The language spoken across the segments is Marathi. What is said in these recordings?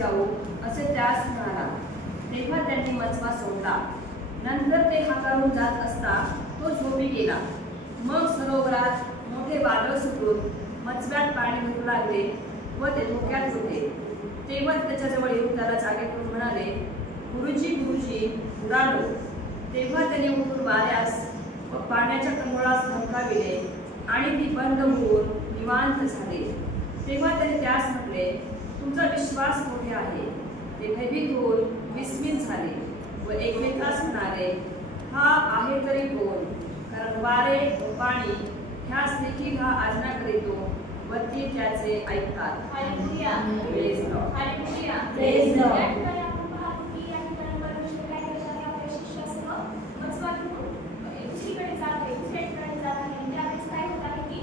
जाऊ असे त्यास म्हणाला. तेव्हा त्यांनी मचवा सोडला. नंतर ते हाताळून जात असता तो झोपी गेला. मग सरोवरात मोठे वादळ सुटून मचव्यात पाणी भरू लागले व ते धोक्यात होते. तेव्हा त्याच्याजवळ येऊन त्याला जागे करून म्हणाले, गुरुजी गुरुजी बुडालो. तेव्हा त्याने उठून वाऱ्यास व पाण्याच्या कमळास धमकाविले आणि ती बंद होऊन निवांत झाले. तेव्हा त्याने त्यास म्हटले, तुमचा विश्वास मोठे आहे. ते भयभीत होऊन विस्मित झाले व एकमेकास म्हणाले, हा आहे तरी कोण? कारण वारे व पाणी ह्यास देखील हा आज्ञा करीतो व ते त्याचे ऐकतात. Hallelujah. Praise Lord. Hallelujah. Praise Lord. या ठिकाणी आपण पाहतो की या ठिकाणी परमेश्वर काय करतात, आपल्या शिष्यासह मचवा घेऊन दुसरीकडे जात आहे, दुसऱ्या ठिकाणी जात आहे. त्यावेळेस काय होत आहे की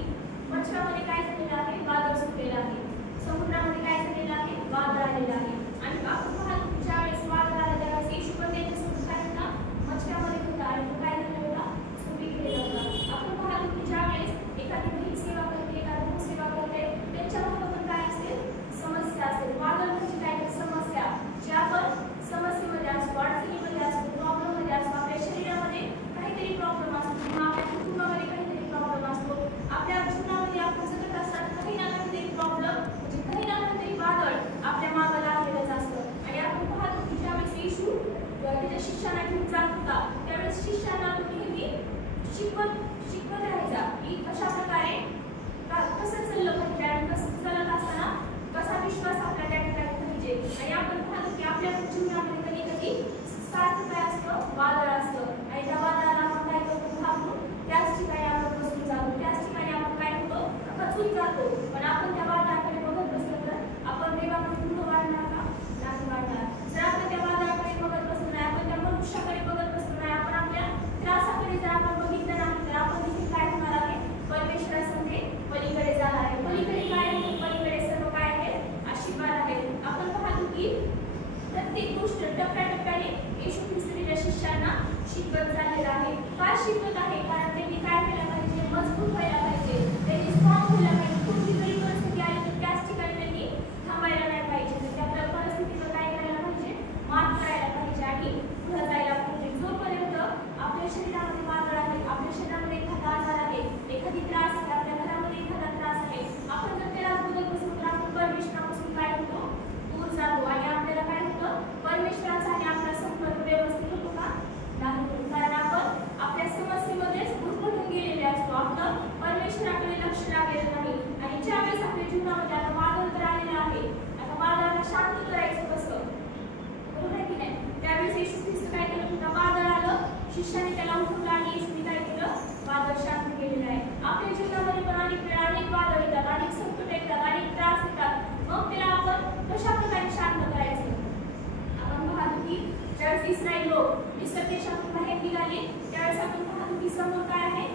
मचव्यामध्ये काय झालेलं आहे, वादळ सुटलेलं आहे. समुद्रामध्ये काय झालेलं आहे, वादळ आलेलं आहे. आणि आपण पाहतो की ज्यावेळेस वादळ आलं त्यावेळेस येशू पण त्यांच्यासोबत काय होता, मचव्यामध्ये होता आणि तो काय झालेला होता, झोपी गेलेला होता. आपण पाहतो की ज्यावेळेस एखादी बहीण सेवा करते, एखादी सेवा करते, त्यांच्यामध्ये पण काय असेल, समस्या असेल. वादळ म्हणजे काय तर समस्या, जे आपण समस्येमध्ये असतो, अडचणीमध्ये असतो, प्रॉब्लेममध्ये असतो. आपल्या शरीरामध्ये काहीतरी प्रॉब्लेम असतो किंवा आपल्या कुटुंबामध्ये काहीतरी प्रॉब्लेम असतो. आपल्या जीवनामध्ये आपण जगत असतात काही ना काहीतरी प्रॉब्लेम, म्हणजे काही ना काहीतरी वादळ आपल्या मागे लागलेलंच असतं. आणि आपण पाहतो की ज्यावेळेस येशू त्याच्या शिष्यांना घेऊन जात होता त्यावेळेस शिष्यांना तो नेहमी शिकवत राहायचा की कशा प्रकारे कसं चाललं पाहिजे आणि कसं चालत असताना कसा विश्वास आपल्या त्या ठिकाणी पाहिजे. आणि आपण पाहतो की आपल्या जीवनामध्ये कधी कधी सारखं काय असतं, वादळ असतं आणि त्या वादळाला आपण काय करतो, घाबरून त्याच ठिकाणी आपण बसून जातो, त्याच ठिकाणी आपण काय होतो, खचून जातो. पण आपण त्या वादळाकडे बघत बसलो तर आपण देवाकडे पुढे वाढणार का? नाही वाढणार. जर आपण त्या वादळाकडे बघत बसलो नाही, आपण त्या मनुष्याकडे बघत बसलो नाही, आपण आपल्या त्रासाकडे जर आपण बघितलं नाही तर आपण देखील काय होणार आहे, परमेश्वरासमोर पलीकडे जाणार आहे. पलीकडे काय आहे, पलीकडे सर्व काय आहे, आशीर्वाद आहे. आपण पाहतो की प्रत्येक गोष्ट टप्प्याटप्प्याने येशू ख्रिस्ताच्या शिष्यांना शिकवत चाललेला आहे. का शिकवत आहे? कारण त्यांनी काय व्हायला पाहिजे, मजबूत व्हायला पाहिजे, त्यांनी स्ट्रॉंग व्हायला पाहिजे. कोणती जरी परिस्थिती आली तर त्याच ठिकाणी त्यांनी थांबायला नाही पाहिजे, तर त्या परिस्थितीवर काय करायला पाहिजे, मात करायला पाहिजे आणि पुढे जायला पाहिजे. जोपर्यंत आपल्या शरीरामध्ये वादळ आहे, आपल्या शरीरामध्ये एखादा आजार आहे, एखादी त्रास आहे, आपल्या घरामध्ये एखादा त्रास आहे, आपण जर त्याला बघत बसलो तर आपण परमेश्वरापासून काय होतो, दूर जातो आणि आपल्याला काय होतं, परमेश्वराचा आणि आपला संपर्क व्यवस्थित होतो का? नाही होत. कारण आपण आपल्या समस्येमध्येच गुरफटून गेलेले असतो, आपलं परमेश्वराकडे लक्ष लागलेलं नाही. आणि ज्यावेळेस आपल्या जीवनामध्ये आता वादळ तर आलेलं आहे, आता वादळाला शांत करायचं कसं, बरोबर आहे की नाही? त्यावेळेस येशू ख्रिस्त काय केलं होतं, वादळ आलं, शिष्याने त्याला उठवलं आणि येशूने काय केलं, वादळ शांत केलेलं आहे. आपल्या जीवनामध्ये पण अनेक वेळा अनेक वादळ येतात, अनेक संकट येतात, अनेक त्रास येतात. मग त्याला आपण कशा प्रकारे शांत करायचं? आपण पाहतो की ज्यावेळेस इस्रायल लोक मिस्र देशातून बाहेर निघाले त्यावेळेस आपण पाहतो की समोर काय आहे,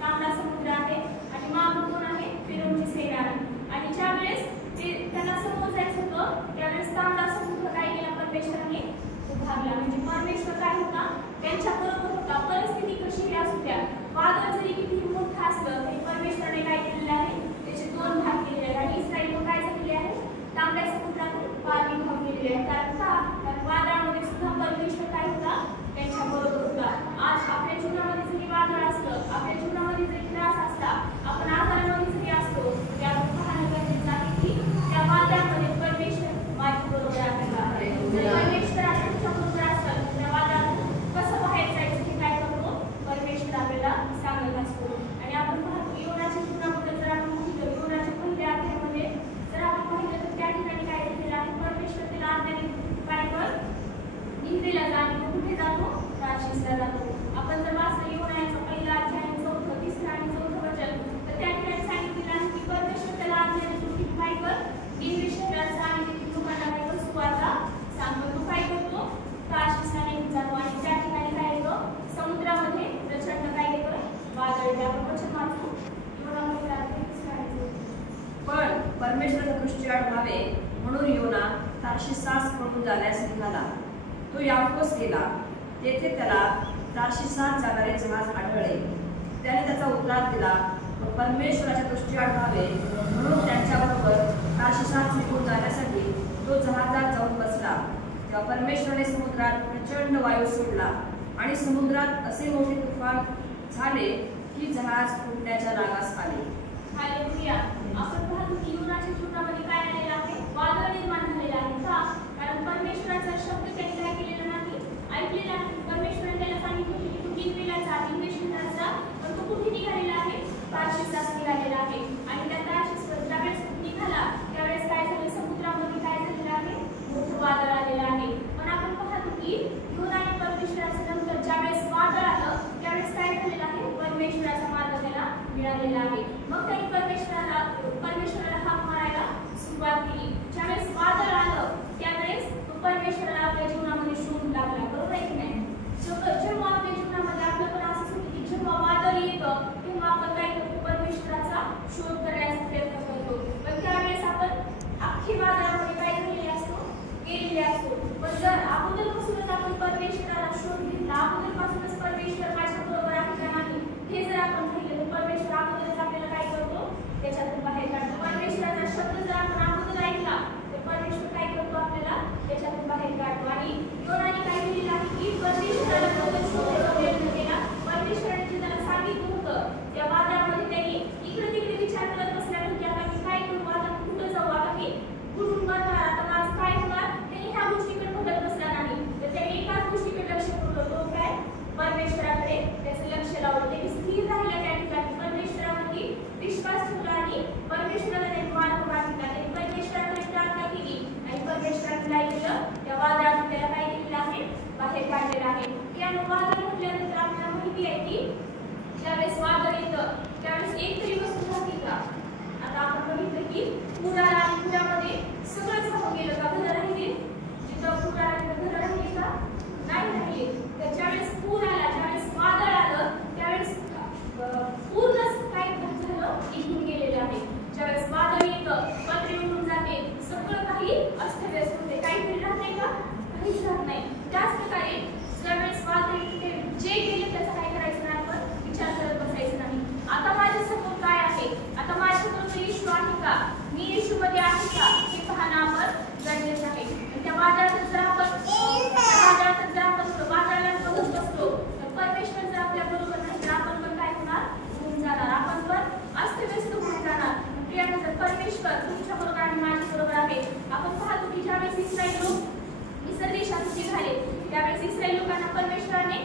तांबडा समुद्र आहे आणि मागून कोण आहे, फिरौनची सेना आहे. आणि ज्यावेळेस त्यांना समोर जायचं होतं त्यावेळेस तांबडा समुद्र काय केला, परमेश्वराने उभारला. म्हणजे परमेश्वर काय होता, त्यांच्या बरोबर होता. परिस्थिती कशीही असू द्या, वादळ जरी कितीही मोठं असलं तरी परमेश्वराने काय केलेलं आहे, त्याचे दोन भाग केलेले आहेत. आणि इस्रायल लोक काय झालेले आहे, तांबड्या समुद्रातून पार निघून गेलेले आहेत. कारण का, कारण वादळामध्ये सुद्धा परमेश्वर काय होता, त्यांच्या बरोबर होता. आज आपल्या जीवनामध्ये जरी वादळ असलं, आपल्या जीवनामध्ये जरी त्रास असला, आपण आजारामध्ये जरी असलो तरी आपण पाहणं गरजेचं आहे की त्या वादळामध्ये परमेश्वर माझ्या बरोबर आहे का? परमेश्वर तुमच्या बरोबर असेल त्या वादळातून कसं बाहेर जायचं हे काय करतो, परमेश्वर आपल्याला सांगत असतो. आणि आपण पाहतो योनाच्या जीवनाबद्दल जर आपण पाहिलं, योनाच्या पहिल्या अध्यायामध्ये जर आपण पाहिलं तर त्या ठिकाणी काय लिहिलेलं आहे, परमेश्वर त्याला आज्ञा काय कर, निघलेला जा आणि कुठे जातो, तार्शीसला जातो. आपण जर वाचलं योनाचा पहिला अध्याय 4, 3 आणि 4 वचन तर त्या ठिकाणी सांगितलेलं आहे की परमेश्वर त्याला आज्ञा देतो की काय कर, निघवे शहराचा आणि तेथील लोकांना काय कर, सुवार्ता सांग. तो काय करतो, तार्शीसला निघून जातो आणि त्या ठिकाणी काय येतं, समुद्रामध्ये प्रचंड काय येतं, वादळ येतं. आपण वचन वाचू, योना पहिला अध्याय 3 पण परमेश्वराच्या दृष्टीला व्हावे म्हणून योना तार्शीसास पळून जाण्यास निघाला. तो याफोस गेला. तेथे त्याला तार्शीसास जाणारे जहाज आढळले. त्याने त्याचा उद्धार दिला व परमेश्वराच्या दृष्टीला व्हावे म्हणून त्यांच्याबरोबर तार्शीसास निघून जाण्यासाठी तो जहाजात जाऊन तेव्हा परमेश्वराने समुद्रात प्रचंड वायू सोडला आणि समुद्रात असे मोठे तुफान झाले की जहाज फुटण्याच्या रागास आले. हालेलुया. आपण पाहतो की योनाच्या जीवनामध्ये काय आलेलं आहे? वादळ निर्माण झालेलं आहे. का? कारण परमेश्वराचा शब्द त्यांनी काय केलेला नाही, ऐकलेला नाही. परमेश्वराने त्याला सांगितलं की तू निघलेला जा, निघलेला, पण तो कुठे निघालेला आहे? तार्शीसला निघालेला आहे. आणि त्या तार्शीसवर ज्यावेळेस निघाला त्यावेळेस काय झालं? समुद्रामध्ये काय झालेलं आहे? मोठं वादळ आलेलं आहे. पण आपण पाहतो की योनाने परमेश्वराचं नंतर ज्यावेळेस वादळ आलं त्यावेळेस काय झालेलं आहे? परमेश्वराचा मार्ग त्याला मिळालेला आहे. मग त्यांनी परमेश्वराला हाक मारायला सुरुवात केली. ज्यावेळेस वादळ आलं त्यावेळेस तो परमेश्वराला आपल्या जीवनामध्ये शोधू लागला. बरोबर आहे की नाही? जेव्हा आपल्या जीवनामध्ये आपलं पण असंच होतं की जेव्हा वादळ येतं तेव्हा आपण काय करतो? परमेश्वराचा शोध करण्याचा प्रयत्न करतो. पण त्यावेळेस आपण अख्खी वादळामध्ये काय झालेले असतो? गेलेले असतो. पण जर अगोदरपासूनच आपण परमेश्वराला शोध घेतला, अगोदरपासूनच परमेश्वर माझ्या बरोबर आहे का नाही हे जर आपण पाहिलं तर परमेश्वर अगोदरच आपल्याला काय करतो? त्याच्यातून बाहेर काढतो. परमेश्वराचा शब्द जर आपण अगोदर ऐकला तर परमेश्वर काय करतो? आपल्याला त्याच्यातून बाहेर काढतो. आणि योनाने काय केलेलं आहे की परमेश्वराला शोधायचा प्रयत्न केला. परमेश्वराने जे त्याला सांगितलं होतं त्या वादळामध्ये त्यांनी इकडे तिकडे विचार करत बसल्यानंतर की आता मी काय करू? आता कुठं जाऊ? आता मी कुठून बनणार? आता माझं काय होणार? त्यांनी ह्या गोष्टीकडे बघत बसला नाही. तर त्यांनी एकाच गोष्टीकडे लक्ष ठेवलं. तो काय? परमेश्वराकडे त्याचं लक्ष लावलं. त्यांनी स्थिर राहिला त्या ठिकाणी. परमेश्वरावरती विश्वास ठेवला आणि परमेश्वराला त्यांनी मार्ग मागितला. त्यांनी परमेश्वराकडे प्रार्थना केली आणि परमेश्वराने काय केलं? त्या वादळातून त्याला काय केलेलं आहे? बाहेर काढलेलं आहे. या वादळ म्हटल्यानंतर आपल्याला माहिती आहे की ज्यावेळेस वादळ येतं त्यावेळेस एक तरी वस्तू राहते का? आता आपण बघितलं की पूर आला आणि पुरामध्ये सगळंच वाहून गेलं का? घरं राहिले? जिथं पूर आला तिथं घरं राहिले का? नाही राहिले. तर ज्यावेळेस पूर आला, ज्यावेळेस वादळ आलं त्यावेळेस पूर्णच काय झालं? इथून गेलेलं आहे. ज्यावेळेस वादळ येतं, पत्रे उडून जाते, सगळं काही अस्तव्यस्त होते. काहीतरी राहते का? काहीच राहत नाही. त्याच प्रकारे ज्यावेळेस वादळ येते जे गेले त्याचा काय करायचं नाही, आपण विचार करत बसायचं नाही. आता माझ्यासमोर काय आहे? आता माझ्यासमोर येशू आहे का? मी येशूमध्ये आहे का? हे पाहणं आपण गरजेचं आहे. त्या वादळात जर आपण वादळाला बघत बसलो तर परमेश्वर जर आपल्या बरोबर नाही तर आपण पण काय होणार? होऊन जाणार. आपण पण अस्तव्यस्त होऊन जाणार. प्रियांका, जर परमेश्वर तुमच्या बरोबर आणि माझ्या बरोबर आहे. आपण पाहतो की ज्यावेळेस इस्रायल लोक मिस्र देशात निघाले त्यावेळेस इस्रायल लोकांना परमेश्वराने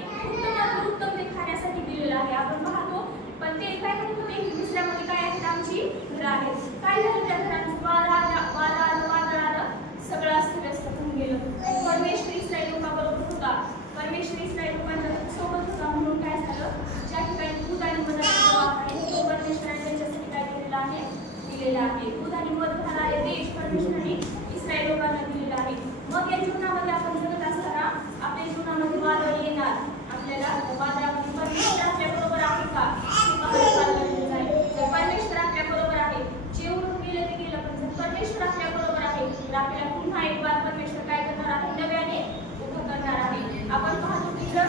उत्तम ते खाण्यासाठी दिलेलं आहे. आपण पाहतो पण ते काय म्हणत होते? मिस्रामध्ये काय आहेत? आमची घरं आहेत. काय झालं त्या घरांचं? वादळ आलं, सगळं अस्तव्यस्त होऊन गेलं. परमेश्वर इस्रायल लोकांबरोबर होता. परमेश्वर इस्रायल लोकांच्या सोबत होता म्हणून काय झालं? ज्या ठिकाणी दूध आणि मध आहे तो परमेश्वराने त्यांच्यासाठी काय केलेला आहे? दिलेला आहे. दूध आणि मध खाणारे देश परमेश्वराने इस्रायल लोकांना दिलेला आहे. मग या जीवनामध्ये आपण जगत असताना आपल्या जीवनामध्ये वादळ येणार. आपल्याला वादळामध्ये परमेश्वर आपल्या बरोबर आहे का? जर परमेश्वर आपल्या बरोबर आहे, जे उडून गेलं ते गेलं, पण जर परमेश्वर आपल्या बरोबर आहे तर आपल्याला पुन्हा एक बार परमेश्वर काय करणार आहे? नव्याने उभं करणार आहे. आपण पाहतो की जर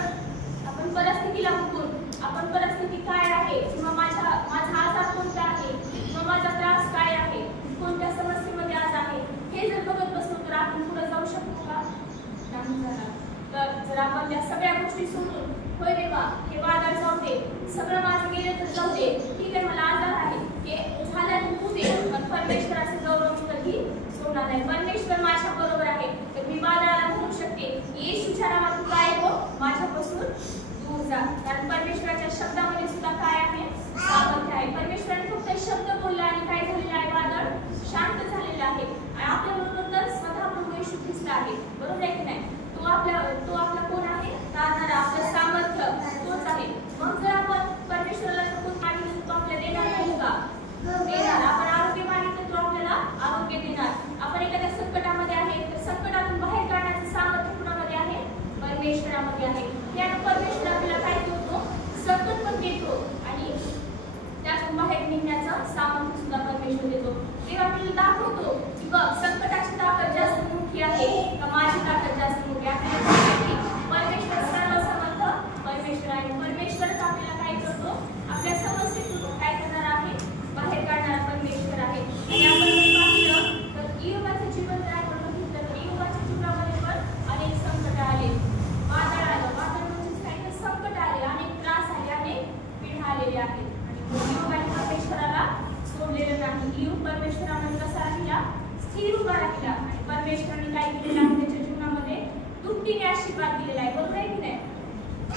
आपण परिस्थितीला बघून आपण परिस्थिती काय आहे किंवा माझा आजार कोणता आहे किंवा माझा त्रास काय आहे, कोणत्या समस्येमध्ये आज आहे हे जर बघत बसलो तर आपण पुढे जाऊ शकतो का? नाही जाणार. तर जर आपण त्या सगळ्या गोष्टी सोडून होय देवा हे वादळ जाऊ दे, सगळं माझं गेलं तर जाऊ दे, ठीक आहे मला आजार आहे हे झालं होऊ दे, पण परमेश्वराचं गौरव कधी सोडणार नाही. परमेश्वर माझ्या बरोबर आहे तर मी वादळाला म्हणू शकते येशूच्या नावातून काय हो माझ्यापासून दूर जा. कारण परमेश्वराच्या शब्दामध्ये सुद्धा काय आहे? सामर्थ्य आहे. परमेश्वराने फक्त शब्द बोलला आणि काय झालेलं आहे? वादळ शांत झालेलं आहे. आणि आपल्या बरोबर तर स्वतः प्रभू येशू ख्रिस्त आहे. बरोबर आहे की नाही? तो आपला कोण आहे? तारणारा, आपलं सामर्थ्य तोच आहे. मग जर आपण परमेश्वराला कोण मागितलं तो आपल्याला देणार नाही का? देणार. आपण आरोग्य मागितलं तो आपल्याला आरोग्य देणार. आपण एखाद्या संकटामध्ये आहे तर संकटातून बाहेर काढण्याचं सामर्थ्य कुणामध्ये आहे? परमेश्वरामध्ये आहे. त्यानं परमेश्वर आपल्याला काय देतो? संकट पण देतो आणि त्यातून बाहेर निघण्याचं सामर्थ्य सुद्धा परमेश्वर देतो. देव आपल्याला दाखवतो की बघ संकटाची ताकद जास्त मोठी आहे का माझी ताकद जास्त मोठी आहे? परमेश्वर सर्वसमर्थ परमेश्वर आहे. परमेश्वरच आपल्याला काय करतो? आपल्या समस्येतून काय करणार आहे? बाहेर काढणारा परमेश्वर आहे. आणि आपण पाहिलं तर इयोबाचं जीवन जर आपण बघितलं तर इयोबाच्या जीवनामध्ये पण स्थिर उभा राहिला आणि परमेश्वराने काय केलेलं आहे त्याच्या जीवनामध्ये दुपटीने आशीर्वाद दिलेला आहे. बरोबर आहे की नाही?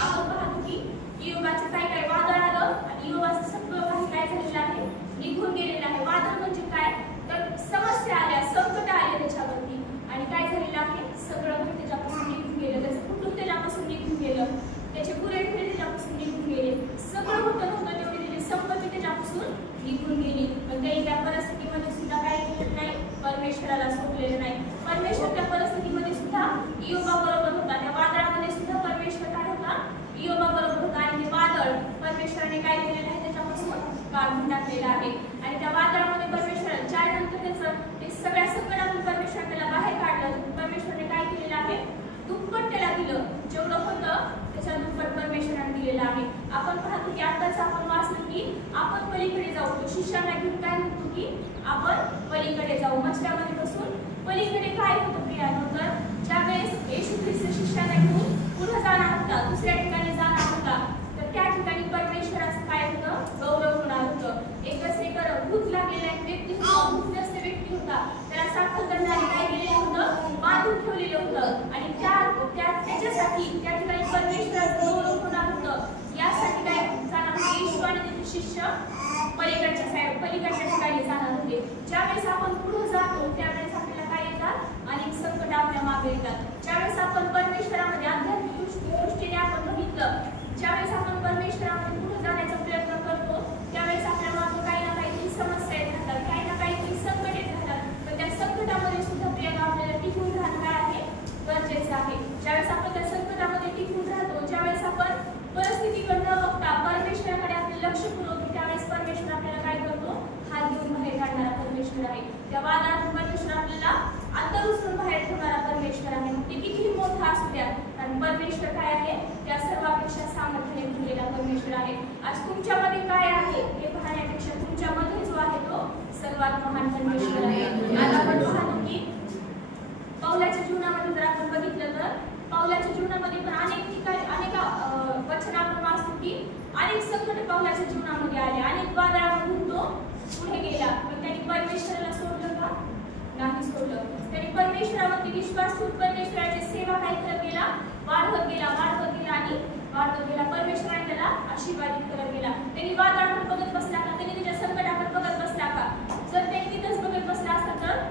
आपण पाहतो की योगाचं काय काय वादळ आलं आणि योगाचं सगळं काही काय झालेलं आहे निघून गेलेलं आहे. वादळ म्हणजे काय तर समस्या आल्या, संकट आले त्याच्यावरती आणि काय झालेलं आहे सगळं काही त्याच्यापासून निघून गेलं. त्याचं कुटुंब त्याच्यापासून निघून गेलं, त्याचे पुरेपुरे त्याच्यापासून निघून गेले. सगळं होतं नव्हतं तेवढे त्याची संपत्ती त्याच्यापासून निघून गेली. पण त्याने त्या परिस्थितीमध्ये सुद्धा काय केलं नाही, परमेश्वराला सोडलेलं नाही. परमेश्वर त्या परिस्थितीमध्ये सुद्धा योगा बरोबर होता. त्या वादळामध्ये सुद्धा परमेश्वर काय होता, योगा बरोबर होता. आणि ते वादळ परमेश्वराने काय केलेलं आहे त्याच्यापासून काढून टाकलेलं आहे. आणि त्या वादळामध्ये परमेश्वर ज्यानंतर त्याचं ते सगळ्या संकटातून परमेश्वर त्याला बाहेर काढलं. परमेश्वराने काय केलेलं आहे दुप्पट त्याला दिलं. जेवढं होतं त्याच्या दुप्पट परमेश्वराने दिलेलं आहे. आपण पाहतो की आताच आपण वाचलं की आपण पलीकडे जाऊ. तो शिष्याला घेऊन काय म्हणतो की आपण पलीकडे जाऊ. मछल्यामध्ये बसून पलीकडे काय होतं प्रियानो तर ज्यावेळेस येशू ख्रिस्त शिष्याला घेऊन पुढे जाणार होता, दुसऱ्या ठिकाणी जाणार होता, तर त्या ठिकाणी परमेश्वराचं काय होतं गौरव होणार होतं. एकच एक भूत लागलेला एक व्यक्ती होता, भूतग्रस्त व्यक्ती होता. त्याला साखर करणारे काय केलेलं होतं बांधून ठेवलेलं होतं आणि त्याच्यासाठी त्या ठिकाणी परमेश्वराचं गौरव होणार होतं. यासाठी काय जाणार होते येशू आणि त्याचे शिष्य पलीकडच्या ठिकाणी जाणार होते. ज्यावेळेस आपण पुढे जातो त्यावेळेस आपल्याला काय येतात अनेक संकट आपल्या मागे येतात. ज्यावेळेस आपण परमेश्वरामध्ये आध्यात्मिक दृष्टीने आपण बघितलं, ज्यावेळेस आपण परमेश्वरामध्ये पुढे जाण्याचा प्रयत्न करतो त्यावेळेस आपल्या मागे काही ना काहीतरी समस्या येत राहतात, काही ना काहीतरी संकट येत राहतात. पण त्या संकटामध्ये सुद्धा प्रियांका आपल्याला टिकून राहणं काय आहे गरजेचं आहे. ज्यावेळेस आपण त्या संकटामध्ये टिकून राहतो, ज्यावेळेस आपण परिस्थितीकडे न बघता परमेश्वराकडे आपले लक्ष पुरवतो त्यावेळेस परमेश्वर आपल्याला काय करतो हात घेऊन बाहेर काढणारा परमेश्वर आहे. त्या वादातून परमेश्वर आपल्याला अंतर उचलून बाहेर ठेवणारा परमेश्वर आहे. ते कितीही मोठा असू द्या कारण परमेश्वर काय आहे त्या सर्वापेक्षा सामर्थ्याने भरलेला परमेश्वर आहे. आज तुमच्यामध्ये काय आहे हे पाहण्यापेक्षा तुमच्यामध्ये जो आहे तो सर्वात महान परमेश्वर आहे. आज आपण पाहतो की पौलाच्या जीवनामध्ये जर आपण बघितलं तर पौलाच्या जीवनामध्ये पण अनेक ठिकाणी अनेक वचन आपण वाचतो की अनेक संकट पौलाच्या जीवनामध्ये आले, अनेक वादळामधून तो पुढे गेला. पण त्यांनी परमेश्वराला सोडलं का? नाही सोडलं. त्यांनी परमेश्वरावरती विश्वास ठेवून परमेश्वराची सेवा काय करत गेला वाढवत गेला आणि वाढवत गेला. परमेश्वराने त्याला आशीर्वादित करत गेला. त्यांनी वादळाकडे बघत बसला का? त्यांनी त्याच्या संकटाकडे बघत बसला का? जर त्यांनी तिथंच बघत बसला असता तर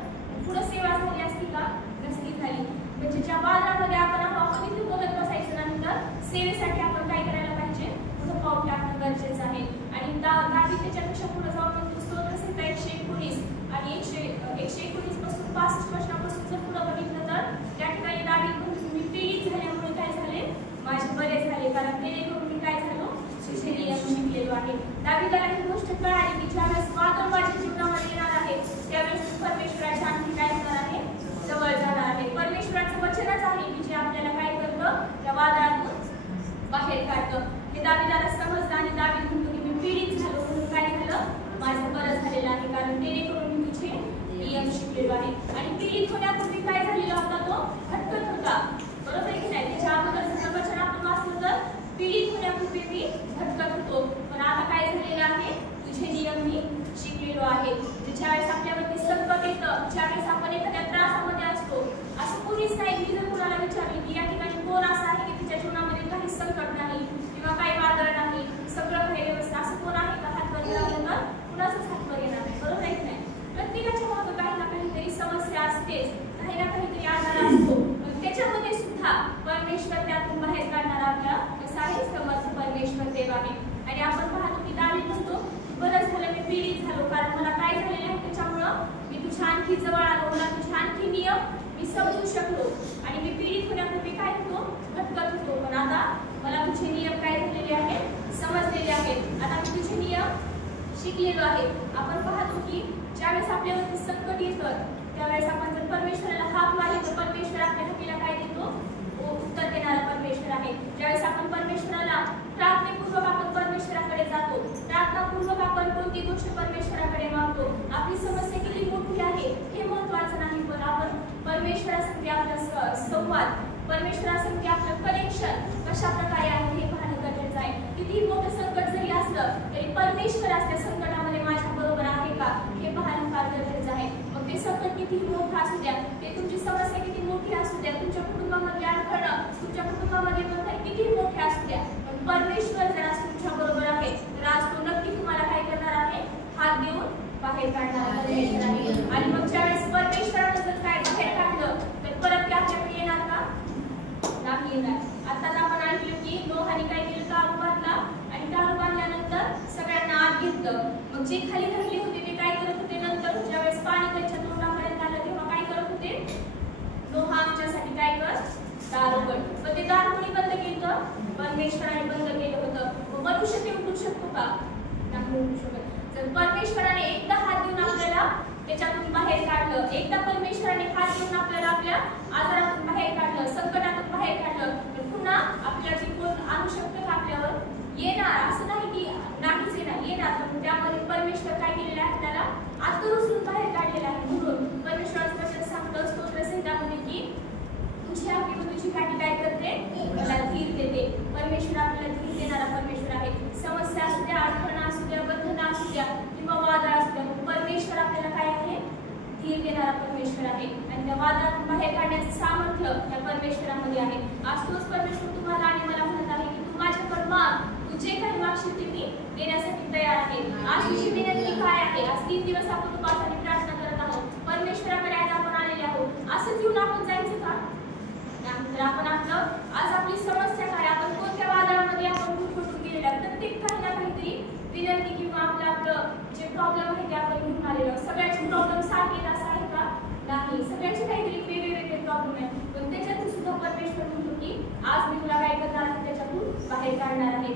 पुढे सेवा झाली असती का? नसती झाली. म्हणजे ज्या वादळामध्ये आपण तिथे बघत बसायचं नाही तर सेवेसाठी आपण काय करायला पाहिजे पुढे पाऊल टाकणं गरजेचं आहे. आणि दावी त्याच्यापेक्षा पुढे जाऊन म्हणतो स्तोत्रसंहिता 119 आणि 119 पासून 65 वर्षापासून जर पुढे बघितलं तर त्या ठिकाणी दावी म्हणतो मी पीडित झाल्यामुळे काय झाले माझे बरे झाले कारण जेणेकरून मी काय झालो शिकलेलो आहे. दावीला ही गोष्ट कळाली की ज्यावेळेस वादळ माझ्या जीवनामध्ये येणार आहे त्यावेळेस परमेश्वराच्या आणखी काय होणार आहे जवळ जाणार आहे. परमेश्वराचं वचनच आहे की जे आपल्याला काय करतं त्या वादळातून बाहेर काढतं. हे दावीदाला समजलं आणि दावीद म्हणतो की मी पीडित झालो म्हणून काय झालं माझं बरं झालेलं आहे कारण जेणेकरून मी तुझे नियम शिकलेलो आहे. आणि पीडित होण्यापूर्वी काय झालेला होता तो भटकत होता. बरोबर आहे की नाही? त्याच्या अगोदरचं वचन आपण वाचलं तर पीडित होण्यापूर्वी मी भटकत होतो पण आता काय झालेलं आहे तुझे नियम मी शिकलेलो आहे. ज्यावेळेस आपल्यावरती संकट येतं, ज्यावेळेस आपण एखाद्या त्रासामध्ये असतो, असं कोणीच नाही की जर कुणाला विचारले की या ठिकाणी कोण असं आहे की तिच्या जीवनामध्ये काही संकट नाही किंवा काही वादळ नाही सगळं काही व्यवस्था असं कोण आहे का हात वर लागलं तर कुणाचाच हात वर येणार नाही. बरोबर आहे की नाही? प्रत्येकाच्या मागं काही ना काहीतरी समस्या असतेच, काही ना काहीतरी आजार असतो पण त्याच्यामध्ये सुद्धा परमेश्वर त्यातून बाहेर काढणारा आपला कसा आहे समर्थ परमेश्वर देव आहे. आणि आपण पाहतो की दावीद म्हणतो बरं झालं मी पीडित झालो कारण मला काय झालेलं आहे त्याच्यामुळं मी तुझ्या आणखी जवळ आलो, मला तुझे आणखी नियम मी समजू शकलो आणि मी पीडित होण्यापूर्वी काय होतो भटकत होतो पण आता मला तुझे नियम काय झालेले आहेत समजलेले आहेत. आता मी तुझे नियम शिकलेलो आहे. आपण पाहतो की ज्यावेळेस आपल्यावरती संकट येतं त्यावेळेस आपण जर परमेश्वराला हाक मारली तर परमेश्वर आपल्या हाकीला काय देतो उत्तर देणारा परमेश्वर आहे. ज्यावेळेस आपण परमेश्वराला प्रार्थनेपूर्वक आपण परमेश्वराकडे जातो, प्रार्थनापूर्वक आपण कोणती गोष्ट परमेश्वराकडे मागतो, आपली समस्या किती मोठी आहे हे महत्त्वाचं नाही पण आपण परमेश्वरासंगती आपला संवाद परमेश्वरासंगती आपलं कनेक्शन कशा प्रकारे आहे हे पाहणं गरजेचं आहे. कितीही मोठं संकट जरी असलं तरी परमेश्वर त्या संकटामध्ये माझ्या बरोबर आहे का हे पाहणं फार गरजेचं आहे. मग ते संकट किती द्या, ते तुमची समस्या किती मोठी असू द्या, तुमच्या कुटुंबामध्ये अडथळा, तुमच्या कुटुंबामध्ये बंधन किती मोठे असू द्या, पण परमेश्वर जर आज तुमच्या बरोबर आहे तर आज तो नक्की तुम्हाला काय करणार आहे, हात देऊन बाहेर काढणार आहे. आणि मग ज्यावेळेस परमेश्वरानं जर काय बाहेर काढलं तर परत ते आपल्याकडे येणार का, नाही येणार. आताच आपण ऐकलं की नोहाने काय केलं, दारू बांधला आणि दारू बांधल्यानंतर सगळ्यांना आत घेतलं. मग जे खाली राहिले होते ते काय करत होते, नंतर ज्यावेळेस पाणी त्यांच्या तोंडापर्यंत आलं तेव्हा काय करत होते, नोहा आमच्यासाठी काय कर, दार उघड. पण ते दार कोणी बंद केलं, परमेश्वराने बंद केलं होतं. मनुष्य ते उघडू शकतो का, नाही उघडू शकत. जर परमेश्वराने एकदा हात देऊन आपल्याला त्याच्यातून बाहेर काढलं, एकदा परमेश्वराने हात देऊन आपल्याला आपल्या आजारातून बाहेर काढलं, संकटातून बाहेर काढलं, तर पुन्हा आपल्याला ते कोण आणू शकतं का आपल्यावर, येणार. असं नाही की नाहीच येणार, पण त्यामध्ये परमेश्वर काय केलेलं आहे, आपल्याला आतून उचलून बाहेर काढलेलं आहे. म्हणून परमेश्वराचं वचन सांगतं स्तोत्रसंहितामध्ये की तुझी आपली व तुझी काठी काय करते, मला धीर देते. परमेश्वर आपल्याला धीर देणारा परमेश्वर आहे. समस्या असू द्या, अडचण असू द्या, बंधन असू द्या किंवा वादळ असू द्या, परमेश्वर आपल्याला काय आहे, धीर देणारा परमेश्वर आहे. आणि त्या वादळातून बाहेर काढण्याचं सामर्थ्य त्या परमेश्वरामध्ये आहे. आज तोच परमेश्वर तुम्हाला आणि मला म्हणत आहे की तू माझ्याकडे माग, तू जे काही मागशील ते मी देण्यासाठी तयार आहे. आज तुझी विनंती काय आहे, आज 3 दिवस आपण उपासाने प्रार्थना करत आहोत, परमेश्वराकडे आज आपण आलेले आहोत. असंच येऊन आपण जायचं का, तर आपण आपलं आज आपली समस्या काय, आपण कोणत्या वादळामध्ये आपण गुरफटून गेलेल्या, प्रत्येक काही ना काहीतरी विनंती किंवा आपलं जे प्रॉब्लेम आहे ते आपण घेऊन आलेलो. सगळ्यांचे प्रॉब्लेम सारखेच असं आहे का, नाही. सगळ्यांचे काहीतरी वेगवेगळे प्रॉब्लेम आहेत, पण त्याच्यातून सुद्धा परमेश्वर म्हणतो की आज मी तुला काय करणार आहे, त्याच्यातून बाहेर काढणार आहे.